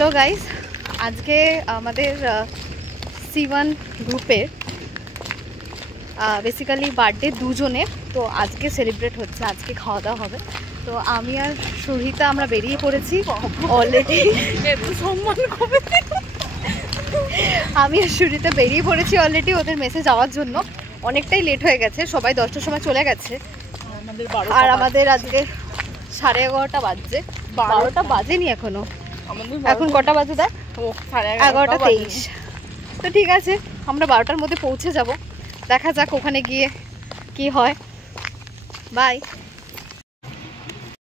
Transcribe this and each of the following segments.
Hello guys, আজকে আমাদের C1 গ্রুপের বেসিক্যালি বার্থডে দুজনের। তো আজকে সেলিব্রেট হচ্ছে, আজকে খাওয়া দাওয়া হবে। তো আমি আর সুহিতা আমরা বেরিয়ে পড়েছি অলরেডি। আমি আর সুহিতা বেরিয়ে পড়েছি অলরেডি ওদের মেসে যাওয়ার জন্য। অনেকটাই লেট হয়ে গেছে, সবাই 10টার সময় চলে গেছে আর আমাদের আজকে 11:30 বাজছে। 12টা বাজেনি এখনো। এখন কটা বাজে? দেখ 11:23। তো ঠিক আছে, আমরা 12টার মধ্যে পৌঁছে যাব। দেখা যাক ওখানে গিয়ে কি হয়। বাই।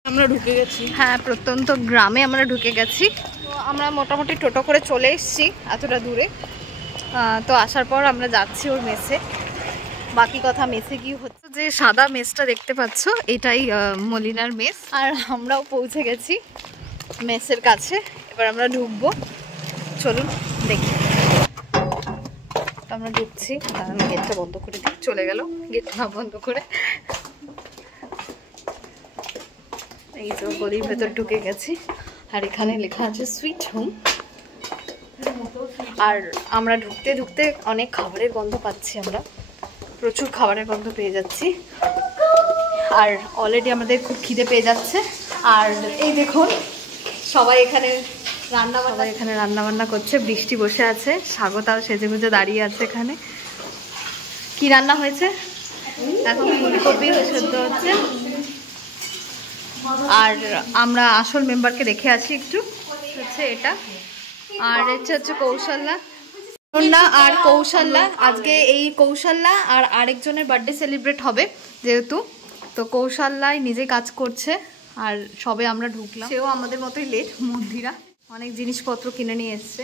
আমরা ঢুকে গেছি। হ্যাঁ, প্রত্যন্ত গ্রামে আমরা ঢুকে গেছি। তো আমরা মোটামুটি টোটো করে চলে এসেছি এতটা দূরে। তো আসার পর আমরা যাচ্ছি ওর মেসে। বাকি কথা মেসে কি হচ্ছে। যে সাদা মেসটা দেখতে পাচ্ছ, এটাই মলিনার মেস। আর আমরাও পৌঁছে গেছি মেসের কাছে। এবার আমরা ঢুকবো, চলুন দেখি। আমরা ঢুকছি, আমি গেটটা বন্ধ করে দিই। চলে গেল গেট না বন্ধ করে। এই তো গলির ভেতর ঢুকে গেছি। আর এখানে লেখা আছে সুইট হোম। আর আমরা ঢুকতে ঢুকতে অনেক খাবারের গন্ধ পাচ্ছি। আমরা প্রচুর খাবারের গন্ধ পেয়ে যাচ্ছি। আর অলরেডি আমাদের খুব খিদে পেয়ে যাচ্ছে। আর এই দেখুন, সবাই এখানে রান্না বান্না করছে। বৃষ্টি বসে আছে, স্বাগতাও সেজে গুজে দাঁড়িয়ে আছে এখানে। কি রান্না হয়েছে? এখন ফুলকপি সেদ্ধ হচ্ছে। আর আমরা আসল মেম্বারকে দেখে আসি একটু। হচ্ছে এটা, আর হচ্ছে কৌশল্যা আর কৌশল্যা। আজকে এই কৌশল্যা আর আরেকজনের বার্থডে সেলিব্রেট হবে যেহেতু। তো কৌশল্যায় নিজে কাজ করছে আর সবে আমরা ঢুকলাম। সেও আমাদের মতোই লেট। মন্দিরা অনেক জিনিসপত্র কিনে নিয়ে এসছে।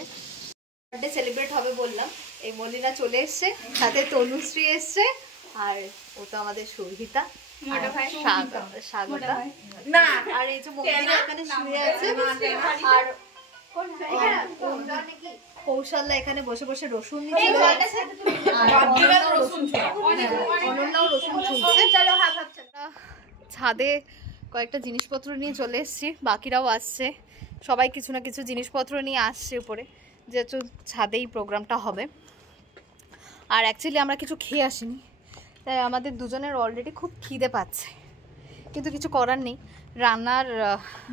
বার্থডে সেলিব্রেট হবে বললাম। এই মলিনা চলে এসছে, সাথে তনুশ্রী এসছে। আর ও তো আমাদের সুহিতা, স্বাগতা। না, আর এই যে মন্দিরা এখানে শুয়ে আছে। আর কৌশল্যা এখানে বসে বসে রসুন নিয়ে যাচ্ছে। ছাদে কয়েকটা জিনিসপত্র নিয়ে চলে এসেছি, বাকিরাও আসছে। সবাই কিছু না কিছু জিনিসপত্র নিয়ে আসছে উপরে, যেহেতু ছাদেই প্রোগ্রামটা হবে। আর অ্যাকচুয়ালি আমরা কিছু খেয়ে আসিনি, তাই আমাদের দুজনের অলরেডি খুব খিদে পাচ্ছে। কিন্তু কিছু করার নেই, রান্নার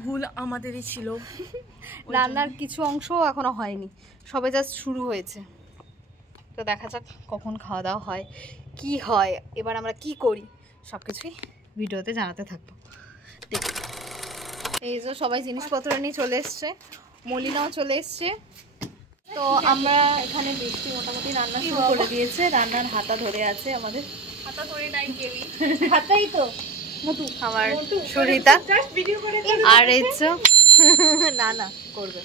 ভুল আমাদেরই ছিল। রান্নার কিছু অংশও এখনো হয়নি, সবে জাস্ট শুরু হয়েছে। তো দেখা যাক কখন খাওয়া দাওয়া হয়, কি হয়, এবার আমরা কি করি, সব কিছুই ভিডিওতে জানাতে থাকবো। দেখি, এই যে সবাই জিনিসপত্র নিয়ে চলে এসছে, মলিনাও চলে এসছে। তো আমরা এখানে বৃষ্টি মোটামুটি রান্না শুরু করে দিয়েছে। রান্নার হাতা ধরে আছে আমাদের। হাতা ধরে নাই কেউই, হাতাই তো আমার সুরিতা। আর এই যে না না করবে।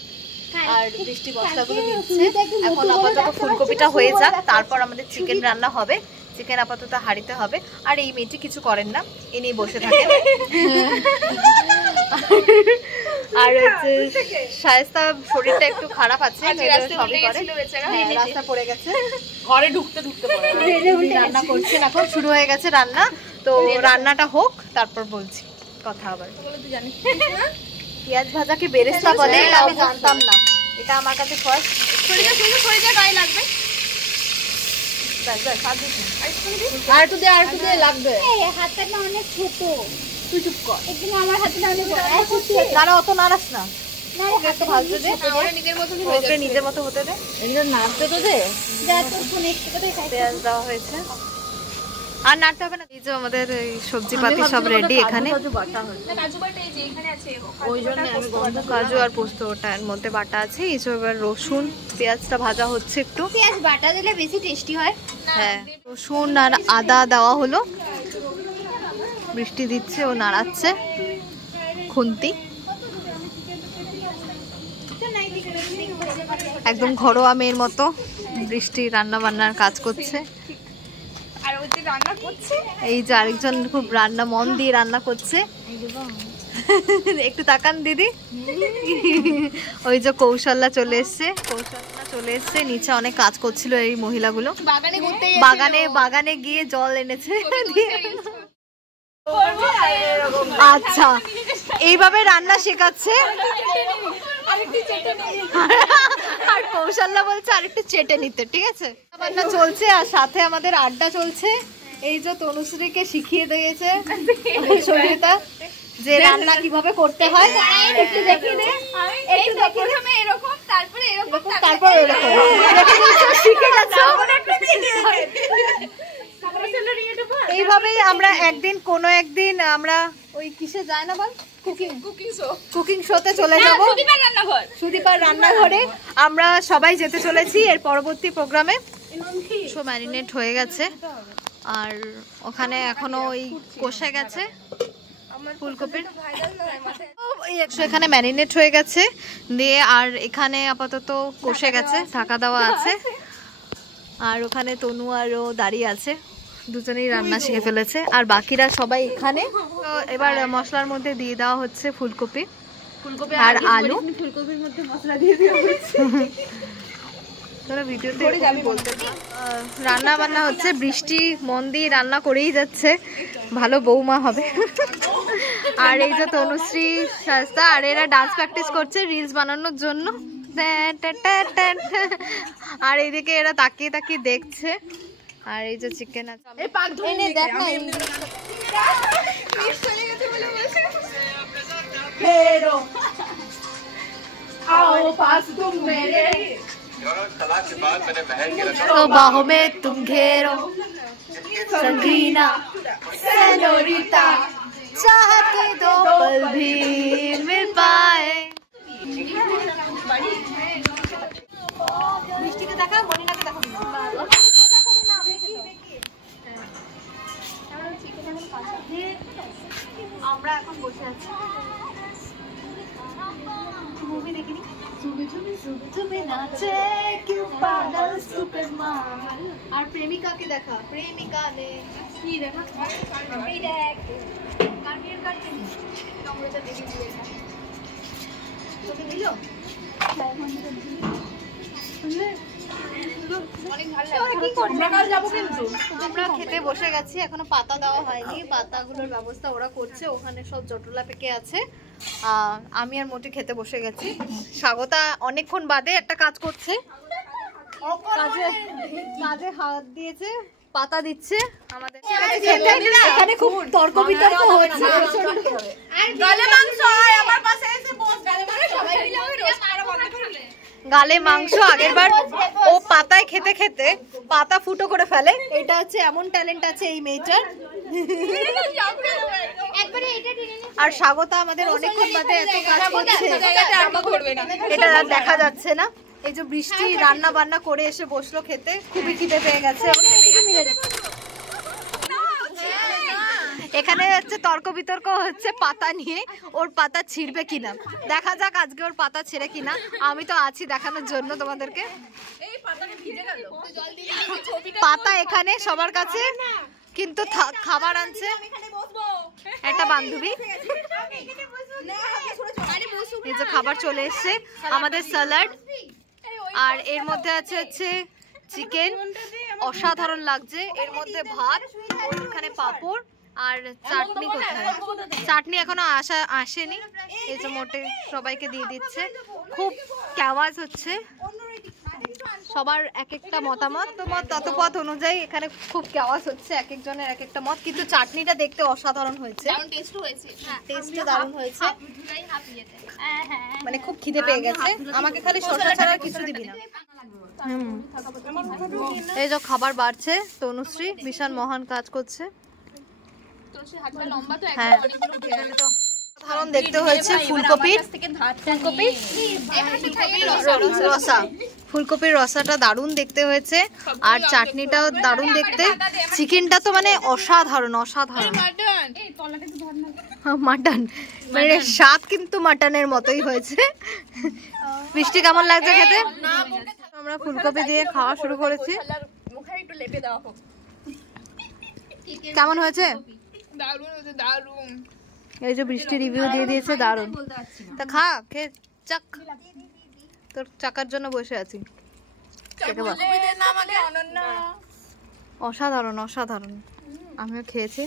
আর বৃষ্টি মশলাগুলো দিচ্ছে। এখন আপাতত ফুলকপিটা হয়ে যাক, তারপর আমাদের চিকেন রান্না হবে। চিকেন আপাতত হাঁড়িতে হবে। আর এই মেয়েটি কিছু করেন না, এ নিয়ে বসে থাকে। আর হচ্ছে শায়েস্তা শরীরটা একটু খারাপ আছে, সবই করে। রাস্তা পড়ে গেছে, ঘরে ঢুকতে ঢুকতে রান্না করছেন। এখন শুরু হয়ে গেছে রান্না। তো রান্নাটা হোক, তারপর বলছি কথা আবার। পেঁয়াজ ভাজাকে বেরেস্তা বলে, আমি জানতাম না। এটা আমার কাছে ফার্স্ট। গায়ে লাগবে। আর একটু দে লাগবে। হাতটা অনেক ছোট। তুই চুপ কর। একদম আমার হাতটা অনেক বড়। দাঁড়া, অত নাড়াস না। একটু ভাজতে দে, নিজের মতো হতে দে। নাড়তে তো দে। পেঁয়াজ দেওয়া হয়েছে, আর নাড়তে হবে না। এই যে আমাদের সবজি পাতি সব রেডি এখানে। কাজু আর পোস্ত ওটার মধ্যে বাটা আছে। এই যে এবার রসুন পেঁয়াজটা ভাজা হচ্ছে একটু। পেঁয়াজ বাটা দিলে বেশি টেস্টি হয়। হ্যাঁ, রসুন আর আদা দেওয়া হলো। বৃষ্টি দিচ্ছে, ও নাড়াচ্ছে খুন্তি। একদম ঘরোয়া মেয়ের মতো বৃষ্টি রান্না বান্নার কাজ করছে। আর ওই যে রান্না করছে, এই যে আরেকজন খুব রান্না মন দিয়ে রান্না করছে। একটু তাকান দিদি। ওই যে কৌশল্যা চলে এসছে। নিচে অনেক কাজ করছিল এই মহিলাগুলো। বাগানে গিয়ে জল এনেছে। আচ্ছা, এইভাবে রান্না শেখাচ্ছে। আর কৌশল্যা বলছে আরেকটু চেটে নিতে, ঠিক আছে? রান্না চলছে আর সাথে আমাদের আড্ডা চলছে। এই যে তনুশ্রীকে শিখিয়ে দিয়েছে সঙ্গীতা যে রান্না কিভাবে করতে হয়, একটু দেখিয়ে দে, একটু দেখিয়ে দে। এরকম তারপরে এরকম তারপর এরকম শিখে গেছো। এইভাবেই আমরা একদিন আমরা ওই কিসে যায় না বল, কুকিং শোতে চলে যাবো, সুদীপার রান্নাঘরে আমরা সবাই যেতে চলেছি এর পরবর্তী প্রোগ্রামে। শো ম্যারিনেট হয়ে গেছে আর ওখানে এখনো ওই কষে গেছে ফুলকপির, এখানে ম্যারিনেট হয়ে গেছে দিয়ে, আর এখানে আপাতত কষে গেছে, ঢাকা দেওয়া আছে। আর ওখানে তনু আরও দাঁড়িয়ে আছে, দুজনেই রান্না শিখে ফেলেছে আর বাকিরা সবাই এখানে। তো এবার মশলার মধ্যে দিয়ে দেওয়া হচ্ছে ফুলকপি আর আলু। ফুলকপির মধ্যে মশলা দিয়ে দেওয়া হচ্ছে। তোরা ভিডিওতে বলতে রান্না বান্না হচ্ছে, বৃষ্টি মন দিয়ে রান্না করেই যাচ্ছে, ভালো বৌমা হবে। আর এই যে তনুশ্রী, শাস্তা আর এরা ডান্স প্র্যাকটিস করছে রিলস বানানোর জন্য। আর এইদিকে এরা তাকিয়ে তাকিয়ে দেখছে। আর এই যে চিকেন আছে, এনে দেখ না तो बाहों में तुम घेरो संगीना सेनोरिटा, चाहते दो पल भी मिल पाए। মিষ্টিকে দেখা, মনিনাকে দেখা, আমরা এখন বসে আছি, মুভি দেখিনি। আর প্রেমিকাকে দেখা, প্রেমিকা নে কি দেখা, তোকে দিল আমরা খেতে বসে গেছি, এখনো পাতা দেওয়া হয়নি, পাতাগুলোর ব্যবস্থা ওরা করছে, ওখানে সব জটলা পেকে আছে। আমি আর মোটি খেতে বসে গেছি। স্বাগতা অনেকক্ষণ বাদে একটা কাজ করছে, কাজে হাত দিয়েছে, পাতা দিচ্ছে আমাদের খেতে। এখানে খুব তর্ক বিতর্ক হচ্ছে, গালে মাংস আগের বার ও পাতায় খেতে খেতে পাতা ফুটো করে ফেলে। এটা হচ্ছে এমন ট্যালেন্ট আছে এই মেয়েটার। আর স্বাগতা আমাদের অনেকক্ষণ বাদে এত কাজ করছে, এটা দেখা যাচ্ছে না। এই যে বৃষ্টি রান্না বান্না করে এসে বসলো খেতে, খুবই খিদে পেয়ে গেছে। এখানে হচ্ছে তর্ক বিতর্ক হচ্ছে পাতা নিয়ে, ওর পাতা ছিঁড়বে কিনা, দেখা যাক আজকে ওর পাতা ছিঁড়ে কিনা। আমি তো আছি দেখানোর জন্য তোমাদেরকে। পাতা এখানে সবার কাছে, কিন্তু খাবার আনছে একটা বান্ধবী। এই যে খাবার চলে এসছে, আমাদের স্যালাড, আর এর মধ্যে আছে হচ্ছে চিকেন, অসাধারণ লাগছে। এর মধ্যে ভাত, ওইখানে পাঁপড় আর চাটনি। কোথায় চাটনি এখনো আসেনি। এই যে মোটে সবাইকে দিয়ে দিচ্ছে। খুব আওয়াজ হচ্ছে, সবার এক একটা মতামত, ততপথ অনুযায়ী এখানে খুব আওয়াজ হচ্ছে, এক একজনের এক একটা মত। কিন্তু চাটনিটা দেখতে অসাধারণ হয়েছে, টেস্টও দারুণ হয়েছে। মানে খুব খিদে পেয়ে গেছে, আমাকে খালি শসা ছাড়া কিছু দিবি না। এই যে খাবার বাড়ছে, তনুশ্রী বিশাল মহান কাজ করছে। হ্যাঁ, সাধারণ দেখতে হয়েছে ফুলকপির রসাটা দারুণ দেখতে হয়েছে, আর চাটনিটাও দারুণ দেখতে। চিকেনটা তো মানে অসাধারণ অসাধারণ, মাটন মানে স্বাদ কিন্তু মাটনের মতোই হয়েছে। বৃষ্টি কেমন লাগছে খেতে? আমরা ফুলকপি দিয়ে খাওয়া শুরু করেছি। কেমন হয়েছে? এই যে বৃষ্টি রিভিউ দিয়ে দিয়েছে, দারুণ। তা খা, খেয়ে চাক, তোর চাকার জন্য বসে আছি। অসাধারণ অসাধারণ, আমিও খেয়েছি।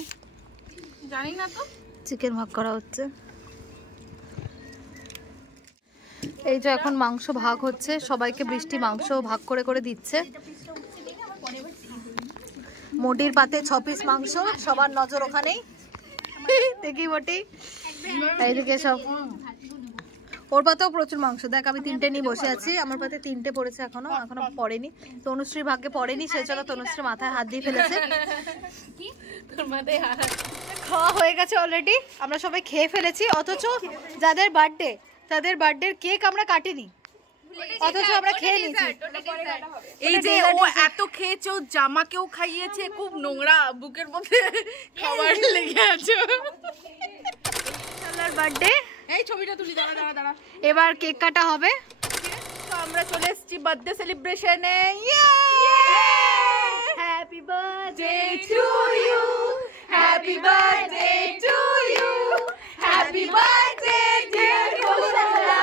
জানি না তো, চিকেন ভাগ করা হচ্ছে। এই যে এখন মাংস ভাগ হচ্ছে, সবাইকে বৃষ্টি মাংস ভাগ করে করে দিচ্ছে। মোটির পাতে 6 পিস মাংস, সবার নজর ওখানেই। দেখি মোটি এইদিকে সব, ওর পাতেও প্রচুর মাংস। দেখ আমি 3টে নিয়ে বসে আছি, আমার পাতে 3টে পড়েছে, এখনো পড়েনি। তনুশ্রীর ভাগ্যে পড়েনি, সেই জন্য তনুশ্রীর মাথায় হাত দিয়ে ফেলেছে। খাওয়া হয়ে গেছে অলরেডি, আমরা সবাই খেয়ে ফেলেছি। অথচ যাদের বার্থডে, তাদের বার্থডের কেক আমরা কাটিনি, অথচ আমরা খেয়ে নিয়েছি। এই যে ও এত খেয়েছে, ও জামাকেও খাইয়েছে, খুব নোংরা বুকের মধ্যে খাবার লেগে আছে। বার্থডে, এই ছবিটা তুলি, দাঁড়া দাঁড়া দাঁড়া। এবার কেক কাটা হবে। তো আমরা চলে এসেছি বার্থডে সেলিব্রেশনে। Happy birthday to you, happy birthday to you, happy birthday dear Kaushala,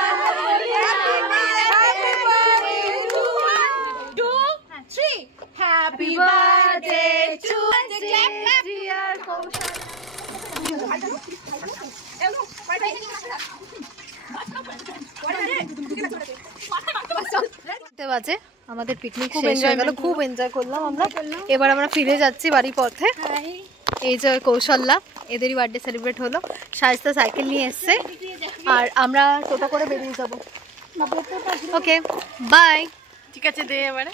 happy birthday to you, 2 3 happy birthday to dear Kaushal. বাজে আমাদের পিকনিক শেষ হয়ে গেল, খুব এনজয় করলাম আমরা। এবার আমরা ফিরে যাচ্ছি বাড়ির পথে। এই যে কৌশল্যা, এদেরই বার্থডে সেলিব্রেট হলো। শায়েস্তা সাইকেল নিয়ে এসছে, আর আমরা টোটো করে বেরিয়ে যাবো। Okay bye. ঠিক আছে, দে এবারে।